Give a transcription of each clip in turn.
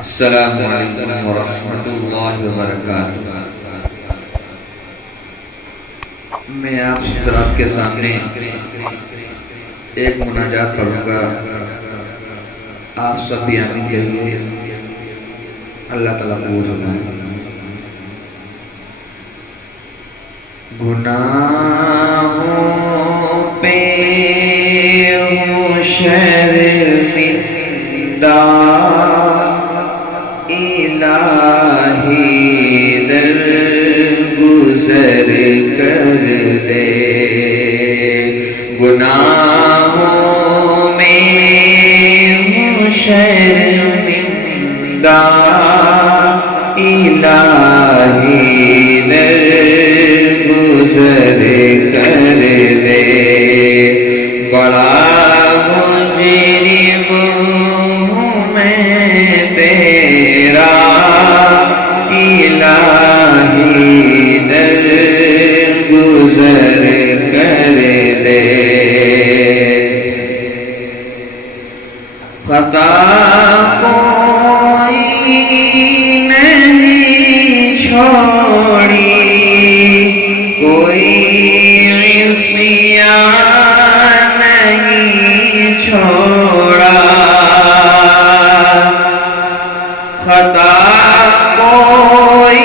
السلام علیکم ورحمۃ اللہ وبرکاتہ۔ میں آپ حضرات کے سامنے ایک مناجات پڑھوں گا، آپ سب بھی آمین کہیے، اللہ تعالیٰ قبول فرمائے۔ گناہوں پہ ہوں شرمندہ، الہی درگزر کر دے۔ گناہوں میں ہوں شرمندہ، الہی درگزر کر دے۔ بڑا مجرم ہوں میں تیرا، الہی درگزر کر دے۔ خطا کوئی نہیں چھوڑی، کوئی عصیان نہیں چھوڑا۔ خطا کوئی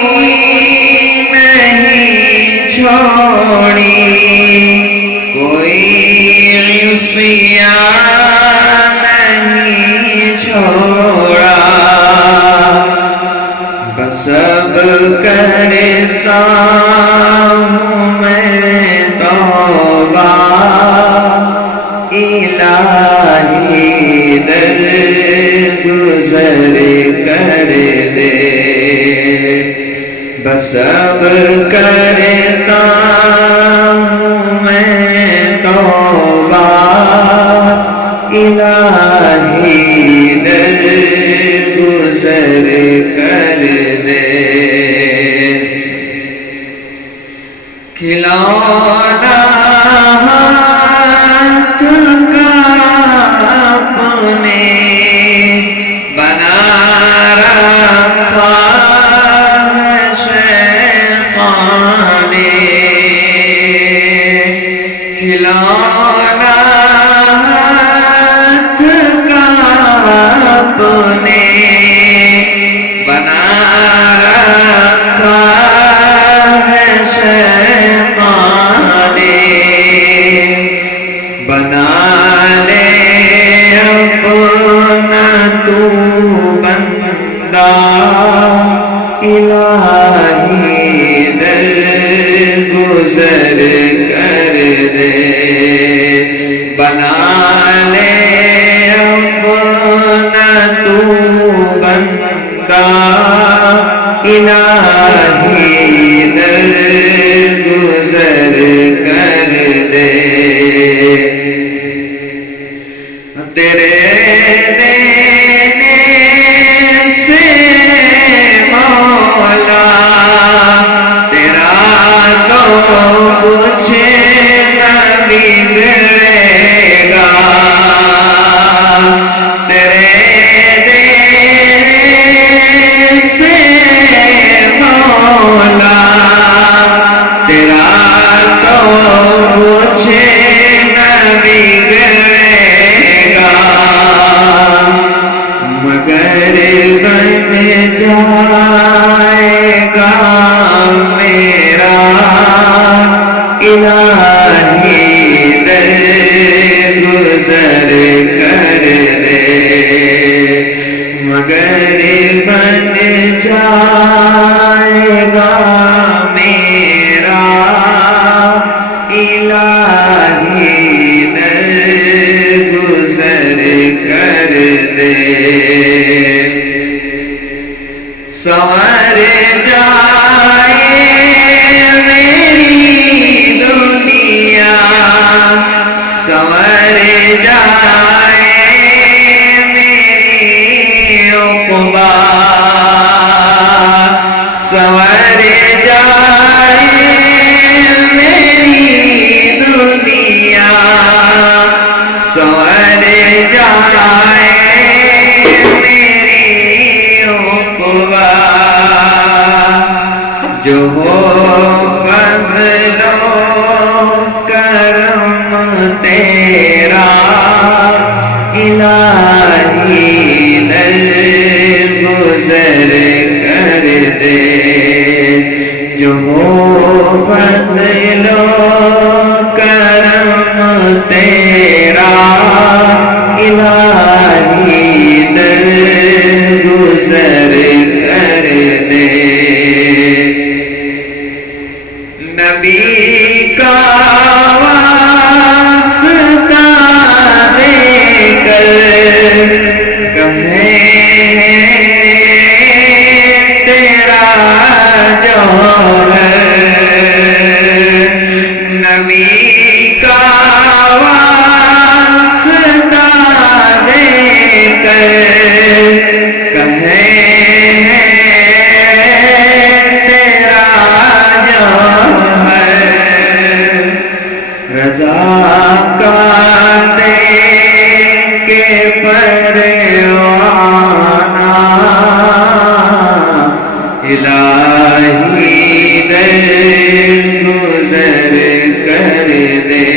نہیں چھوڑی، کوئی عصیان نہیں چھوڑا۔ بس اب کرتا ہوں میں توبہ، الہی درگزر کر دے۔ بس اب کرتا ہوں میں توبہ، الہی درگزر کر دے۔ کھلونا ہاتھ کا اپنے بنا رکھا ہے شیطان نے۔ کھلونا ہاتھ کا اپنے بنا رکھا ہے شیطان نے۔ بنا لے اپنا تو بندہ، الہی درگزر کر دے۔ بنا لے اپنا تو بندہ، الہی درگزر کر دے۔ تیرے دینے سے مولا تیرا تو کچھ نہ بگڑے گا۔ تیرے دینے سے مولا تیرا تو کچھ نہ بگڑے گا، مگر بن جائے گا میرا، الہی درگزر کر دے۔ مگر بن جائے گا میرا، الہی درگزر کر دے۔ سنور جائے میری دنیا، سنور جائے میری عقبہ، سنور جائے میری دنیا، سنور جائے میری جو ہو فضل و کرم تیرا الہی درگزر کر دے، جو ہو فضل و کرم تیرا الہی درگزر کر دے۔ نبی کا واسطہ دے کر کہیں تیرا جوہر، نبی کا واسطہ دے کر کہیں تیرا جوہر، رضا کا دے کے پروانہ الہی درگزر کر دے،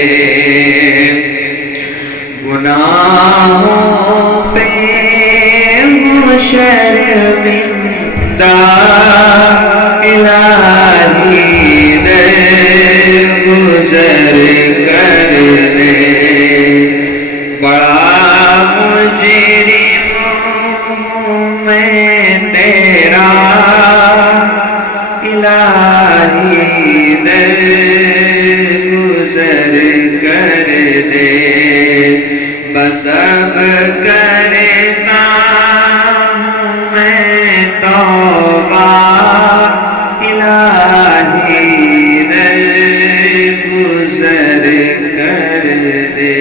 گناہوں پہ شرمندہ الہی درگزر کر دے، بڑا مجرم میں تیرا الہی درگزر کر دے، بس اب کرتا ہوں میں توبہ الہی درگزر کر دے۔